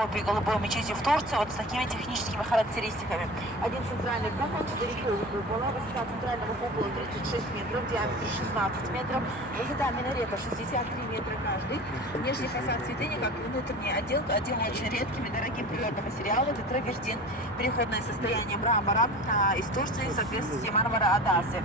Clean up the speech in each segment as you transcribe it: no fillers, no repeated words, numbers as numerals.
копии голубой мечети в Турции, вот с такими техническими характеристиками. Один центральный купол, 4 купола, высота центрального купола 36 метров, диаметр 16 метров, высота минарета 63 метра каждый. Внешний фасад святыни, как и внутренняя отделка, отделана очень редкими, дорогим природным материалом. Это травертин, переходное состояние мрамора из Турции в соответствии мармара Адасы.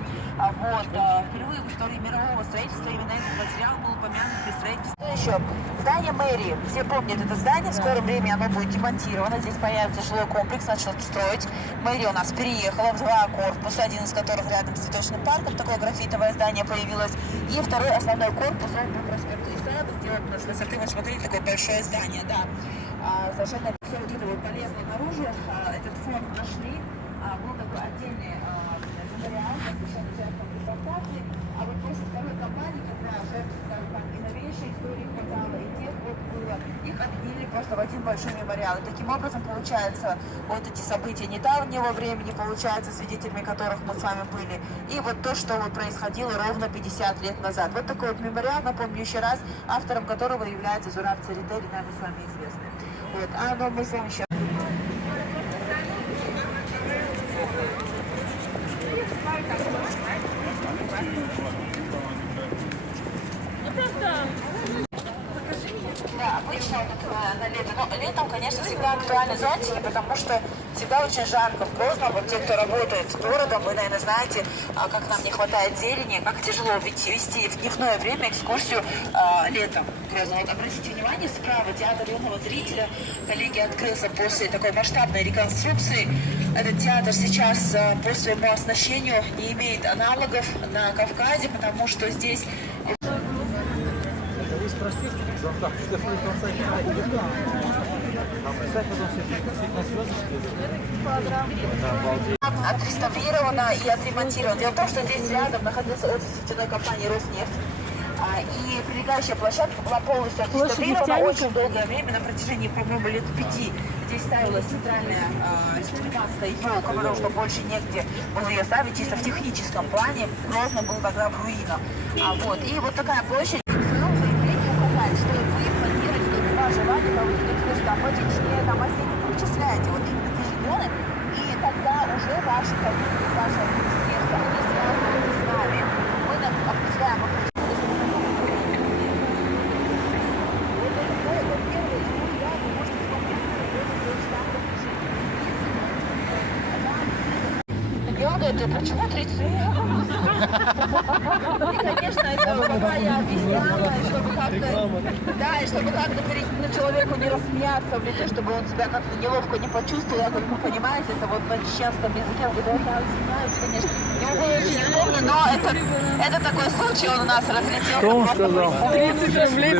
Впервые в истории мирового строительства именно этот материал был упомянут при строительстве. Еще здание мэрии. Все помнят это здание, в скором времени оно будет демонтировано. Здесь появится жилой комплекс, начнут строить. Мэрия у нас переехала в 2 корпуса, один из которых рядом с цветочным парком, такое графитовое здание появилось. И второй основной корпус, он по проспекту Исаева, сделан с высоты, вот смотрите, такое большое здание, да. Совершенно все вот это вот полезное оружие, этот фонд нашли, был такой отдельный мемориал, посвященный жертвам депортации, а вот после второй кампании, когда жертв, скажем так, и новейшей истории хватало, и тех вот было, их объединили просто в один большой мемориал. И таким образом, получается, вот эти события недавнего времени, получается, свидетелями которых мы с вами были, и вот то, что вот происходило ровно 50 лет назад. Вот такой вот мемориал, напомню еще раз, автором которого является Зураб Церетели, нами с вами известный. Вот, но мы с вами сейчас... Да, обычно вот на лето. Но летом, конечно, всегда актуальны зонтики, потому что всегда очень жарко в Грозном. Вот те, кто работает с городом, вы, наверное, знаете, как нам не хватает зелени, как тяжело вести в дневное время экскурсию летом. Вот обратите внимание, справа театр юного зрителя. Коллеги, открылся после такой масштабной реконструкции. Этот театр сейчас по своему оснащению не имеет аналогов на Кавказе, потому что здесь... Отреставрировано и отремонтировано. Дело в том, что здесь рядом находился офис нефтяной компании «Роснефть». И прилегающая площадка была полностью отреставрирована очень долгое время, на протяжении, по-моему, лет 5. Здесь ставилась центральная республиканская елка, потому что больше негде было ее ставить, чисто в техническом плане. Грозно был тогда в руинах. И вот такая площадь. Что вы планируете, два желания проводить экскурсию, а точнее, там осенне перечисляете вот именно те регионы, и тогда уже ваши коллеги, ваше министерство, они связаны с нами. Мы определяем это почему 30 минут? И, конечно, это пока я объясняла, чтобы как-то, и чтобы как-то перед человеку не рассмеяться в лице, чтобы он себя как-то неловко не почувствовал. Я говорю, вы понимаете, это вот на чеченском языке. Он говорит, я извиняюсь, конечно, не могу очень удобно, но это такой случай, он у нас разлетелся. Что он сказал? 30 рублей.